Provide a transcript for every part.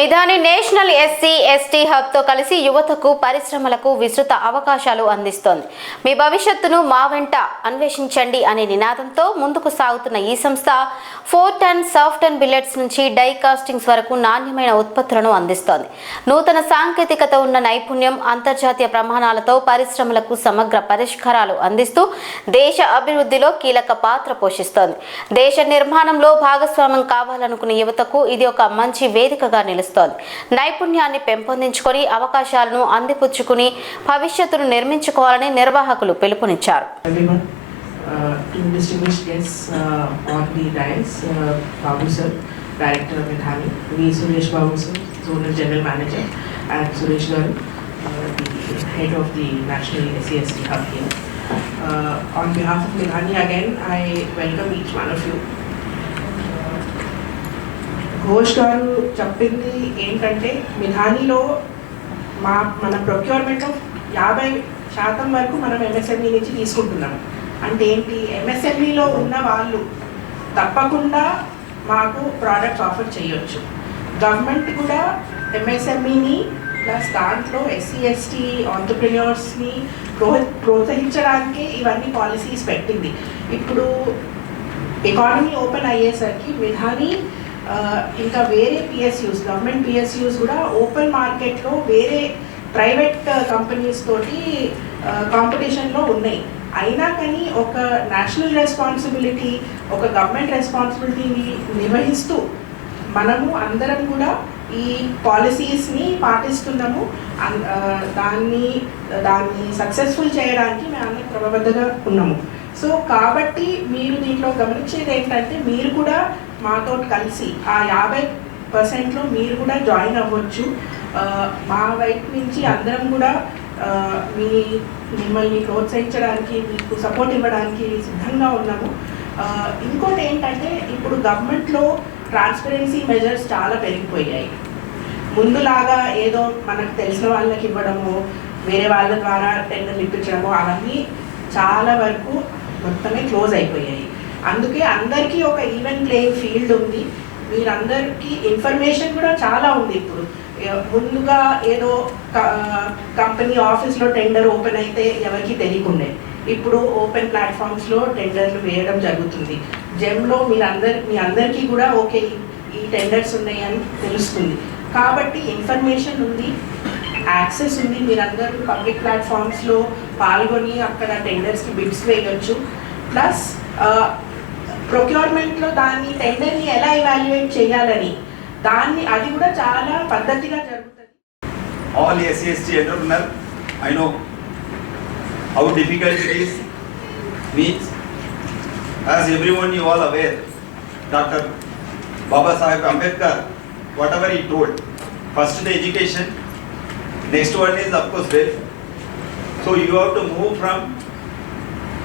Midhani national SC ST హబ్తో కలిసి యువతకు పరిశ్రమలకు విస్తృత అవకాశాలు అందిస్తోంది. మీ భవిష్యత్తును మా వెంట అన్వేషించండి అనే నినాదంతో ముందుకు సాగుతున్న ఈ సంస్థ forged and soft and billets నుంచి డై కాస్టింగ్స్ వరకు నాణ్యమైన ఉత్పత్తులను అందిస్తోంది. నూతన సాంకేతికత ఉన్న నైపుణ్యం అంతర్జాతీయ ప్రమాణాలతో పరిశ్రమలకు సమగ్ర పరిష్కారాలు అందిస్తూ దేశ అభివృద్ధిలో కీలక పాత్ర పోషిస్తోంది. దేశ నిర్మాణంలో భాగస్వామ్యం కావాలనుకునే యువతకు ఇది ఒక మంచి వేదికగా నిలుస్తుంది. నిర్వహిస్తోంది నైపుణ్యాన్ని పెంపొందించుకొని అవకాశాలను అందిపుచ్చుకుని భవిష్యత్తును నిర్మించుకోవాలని నిర్వాహకులు పిలుపునిచ్చారు. Uh, on behalf of Milani, again, I welcome each one of you Ghosh garu చెప్పింది ఏంటంటే మిధానిలో మా మన ప్రొక్యూర్మెంట్ యాభై శాతం వరకు మనం ఎంఎస్ఎంఈ నుంచి తీసుకుంటున్నాం. అంటే ఏంటి? ఎంఎస్ఎంఈలో ఉన్న వాళ్ళు తప్పకుండా మాకు ప్రోడక్ట్స్ ఆఫర్ చేయొచ్చు. గవర్నమెంట్ కూడా ఎంఎస్ఎంఈని ప్లస్ దాంట్లో ఎస్సీ ఎస్టీ ఆంటర్ప్రినర్స్ని ప్రో ప్రోత్సహించడానికి ఇవన్నీ పాలసీస్ పెట్టింది. ఇప్పుడు ఎకానమీ ఓపెన్ అయ్యేసరికి విధాని ఇంకా వేరే పిఎస్యూస్ గవర్నమెంట్ పిఎస్యూస్ కూడా ఓపెన్ మార్కెట్లో వేరే ప్రైవేట్ కంపెనీస్ uh, తోటి uh, కాంపిటీషన్లో ఉన్నాయి. అయినా కానీ ఒక నేషనల్ రెస్పాన్సిబిలిటీ ఒక గవర్నమెంట్ రెస్పాన్సిబిలిటీని నిర్వహిస్తూ మనము అందరం కూడా ఈ పాలసీస్ని పాటిస్తున్నాము. అన్- దాన్ని దాన్ని సక్సెస్ఫుల్ చేయడానికి మేము అందరం క్రమబద్ధంగా ఉన్నాము. సో కాబట్టి మీరు దీంట్లో గమనించేది ఏంటంటే మీరు కూడా మాతో కలిసి ఆ యాభై పర్సెంట్లో మీరు కూడా జాయిన్ అవ్వచ్చు. మా వైపు నుంచి అందరం కూడా మీ మిమ్మల్ని ప్రోత్సహించడానికి మీకు సపోర్ట్ ఇవ్వడానికి సిద్ధంగా ఉన్నాము. ఇంకోటి ఏంటంటే ఇప్పుడు గవర్నమెంట్లో ట్రాన్స్పరెన్సీ మెజర్స్ చాలా పెరిగిపోయాయి. ముందులాగా ఏదో మనకు తెలిసిన వాళ్ళకి ఇవ్వడము వేరే వాళ్ళ ద్వారా టెండర్లు ఇప్పించడము అవన్నీ చాలా వరకు మొత్తమే క్లోజ్ అయిపోయాయి. అందుకే అందరికీ ఒక ఈవెన్ ప్లేయింగ్ ఫీల్డ్ ఉంది. మీరందరికీ ఇన్ఫర్మేషన్ కూడా చాలా ఉంది ఇప్పుడు. ముందుగా ఏదో కంపెనీ ఆఫీస్లో టెండర్ ఓపెన్ అయితే ఎవరికి తెలియకుండే. ఇప్పుడు ఓపెన్ ప్లాట్ఫామ్స్లో టెండర్లు వేయడం జరుగుతుంది. జెమ్లో మీరందరి మీ అందరికీ కూడా ఓకే ఈ- ఈ టెండర్స్ ఉన్నాయి అని తెలుస్తుంది. కాబట్టి ఇన్ఫర్మేషన్ ఉంది. యాక్సెస్ ఉంది. మీరందరూ పబ్లిక్ ప్లాట్ఫామ్స్లో పాల్గొని అక్కడ టెండర్స్కి బిడ్స్ వేయవచ్చు ప్లస్ ప్రొక్యూర్మెంట్లో దాన్ని టెండర్ని ఎలా ఇవాల్యుయేట్ చేయాలని దాన్ని అది కూడా చాలా పద్ధతిగా జరుగుతుంది. ఆల్ ఎస్సీ ఉన్నారు I know how difficult it is means as everyone you all aware doctor Baba Saheb Ambedkar whatever he told first the education next one is of course wealth. So you have to move from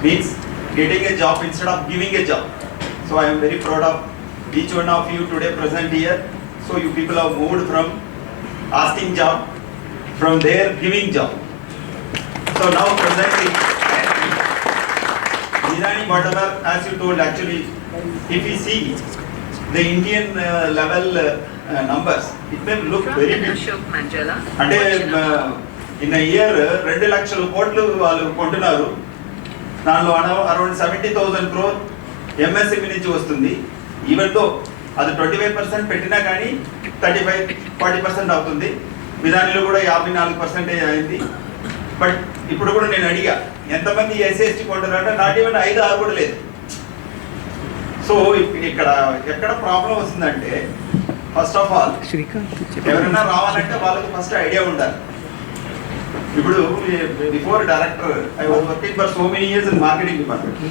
means getting a job instead of giving a job. So I am very proud of each one of you today present here. So you people have moved from asking job, from there giving job. So now presently, designing whatever, as you told actually, if you see the Indian uh, level uh, uh, numbers, it may look very big. Ashok మంజల అంటే in year రెండు లక్షల కోట్లు వాళ్ళు కొంటున్నారు. దానిలో around seventy thousand crore MSME నుంచి వస్తుంది. ఈవెన్తో అది ట్వంటీ ఫైవ్ పర్సెంట్ పెట్టినా కానీ థర్టీ ఫైవ్ ఫార్టీ పర్సెంట్ అవుతుంది. విధానిలో కూడా యాభై నాలుగు పర్సెంటేజ్ అయింది. బట్ ఇప్పుడు కూడా నేను అడిగా ఎంతమంది ఎస్ఎస్టీ కొంటున్నారంటే నాట్ ఈవెన్ ఐదు ఆరు కూడా లేదు. సో ఇక్కడ ఎక్కడ ప్రాబ్లం వస్తుందంటే ఫస్ట్ ఆఫ్ ఆల్ ఎవరైనా రావాలంటే వాళ్ళకి ఫస్ట్ ఐడియా ఉండాలి. ఇప్పుడు before director I was working for so many years in marketing department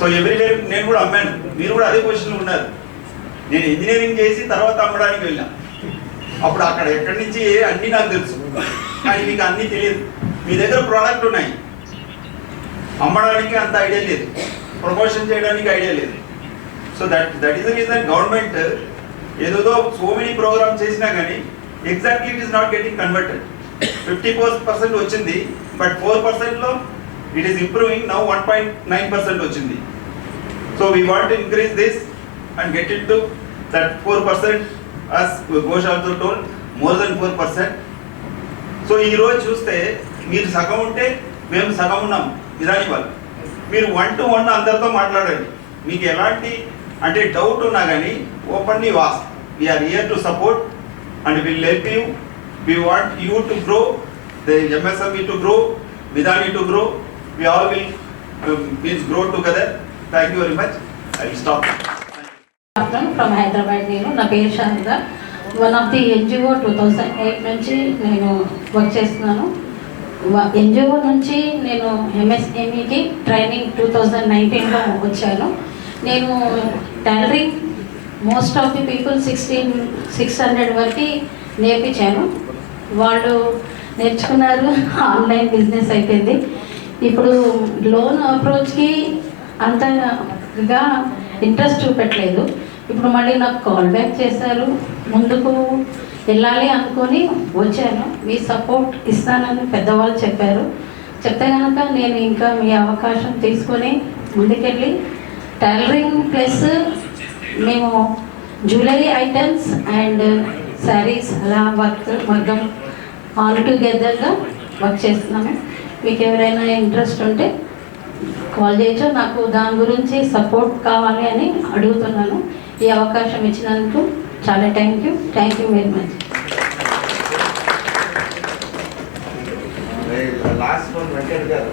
so everywhere నేను కూడా అమ్మాను. మీరు కూడా అదే పొజిషన్లో ఉన్నారు నేను ఇంజనీరింగ్ చేసి తర్వాత అమ్మడానికి వెళ్ళా అప్పుడు అక్కడ ఎక్కడి నుంచి అన్నీ నాకు తెలుసు. కానీ మీకు అన్నీ తెలియదు. మీ దగ్గర ప్రోడక్ట్ ఉన్నాయి. అమ్మడానికి అంత ఐడియా లేదు. ప్రమోషన్ చేయడానికి ఐడియా లేదు. So that that is the reason government ఏదో సో మెనీ ప్రోగ్రామ్ చేసినా కానీ exactly it is not getting converted fifty four percent వచ్చింది బట్ ఫోర్ పర్సెంట్లో it is improving now one point nine percent వచ్చింది. So we want increase this and get it to that four percent as Ghosh also told more than four percent so ఈ రోజు చూస్తే మీరు సగం ఉంటే మేము సగం ఉన్నాం ఇదాని వాళ్ళు. మీరు వన్ టు వన్ అందరితో మాట్లాడండి. మీకు ఎలాంటి అంటే డౌట్ ఉన్నా కానీ openly was. We are here to support and will help you we want you to grow the MSME to grow Midhani to grow we all will means grow together thank you very much I will stop from Hyderabad నేను. నా పేరు Sharada one of the NGO two thousand eight నుంచి నేను work చేస్తున్నాను. NGO నుంచి నేను ఎంఎస్ఎంఈకి training two thousand నైన్టీన్లో వచ్చాను. నేను tailoring most of the people sixteen six hundred వరకు నేర్పించాను. వాళ్ళు నేర్చుకున్నారు ఆన్లైన్ బిజినెస్ అయిపోయింది. ఇప్పుడు లోన్ అప్రోచ్కి అంతగా ఇంట్రెస్ట్ చూపెట్టలేదు. ఇప్పుడు మళ్ళీ నాకు కాల్ బ్యాక్ చేశారు. ముందుకు వెళ్ళాలి అనుకొని వచ్చాను. మీ సపోర్ట్ ఇస్తానని పెద్దవాళ్ళు చెప్పారు. చెప్తే కనుక నేను ఇంకా మీ అవకాశం తీసుకొని ముందుకెళ్ళి టైలరింగ్ ప్లస్ మేము జ్యువెలరీ ఐటమ్స్ అండ్ శారీస్ అలా వర్క్ మగ్గం ఆల్ టుగెదర్గా వర్క్ చేస్తున్నాము. మీకు ఎవరైనా ఇంట్రెస్ట్ ఉంటే కాల్ చేయొచ్చు. నాకు దాని గురించి సపోర్ట్ కావాలి అని అడుగుతున్నాను. ఈ అవకాశం ఇచ్చినందుకు చాలా thank you. Thank you very much last one Venkat గారు.